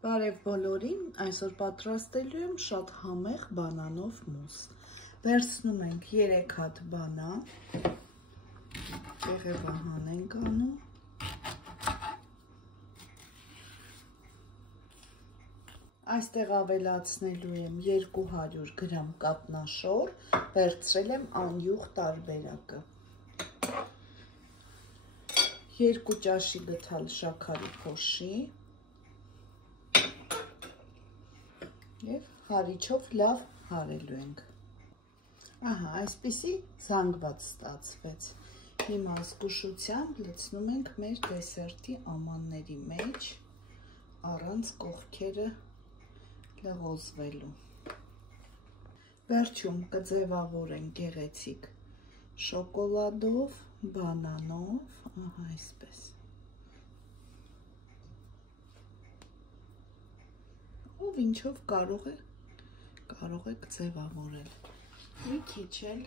Բարև բոլորին, այսօր պատրաստելու եմ շատ համեղ բանանով մուս։ Վերցնում ենք 3 հատ բանան, եղևահան ենք անում, այստեղ ավելացնելու եմ 200 գրամ կատնաշոր, վերցրել եմ անյուղ տարբերակը, 2 ճաշի գթալ շաքարի փոշի և հարիչով լավ հարելու ենք։ Ահա, այսպիսի զանգված ստացվեց։ Հիմա զգուշությամբ լցնում ենք մեր դեսերտի ամանների մեջ, առանց կողքերը լղոզվելու։ Վերջում կձևավորենք գեղեցիկ շոկոլադով, բանանով, ահա այսպես։ Ով ինչով կարող եք ձևավորել։ Մի քիչ էլ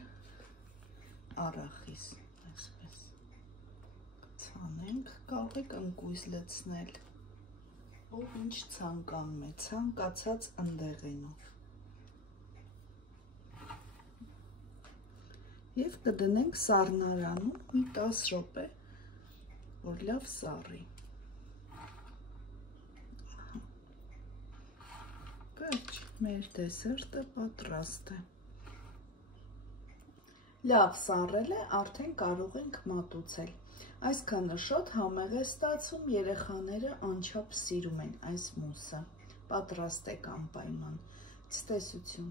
արախիս, այսպես ցանենք, կարող եք ընկույզ լցնել, ով ինչ ցանկանում է, ցանկացած ընդեղենով։ Եվ կդնենք սառնարանում մի 10 րոպե, որ լավ սառի։ Վերջ, մեր դեսերտը պատրաստ է։ Լավ սառել է, արդեն կարող ենք մատուցել։ Այսքանը շատ համեղ է ստացվում, երեխաները անչափ սիրում են այս մուսը։ Պատրաստ եք անպայման։ Ցտեսություն։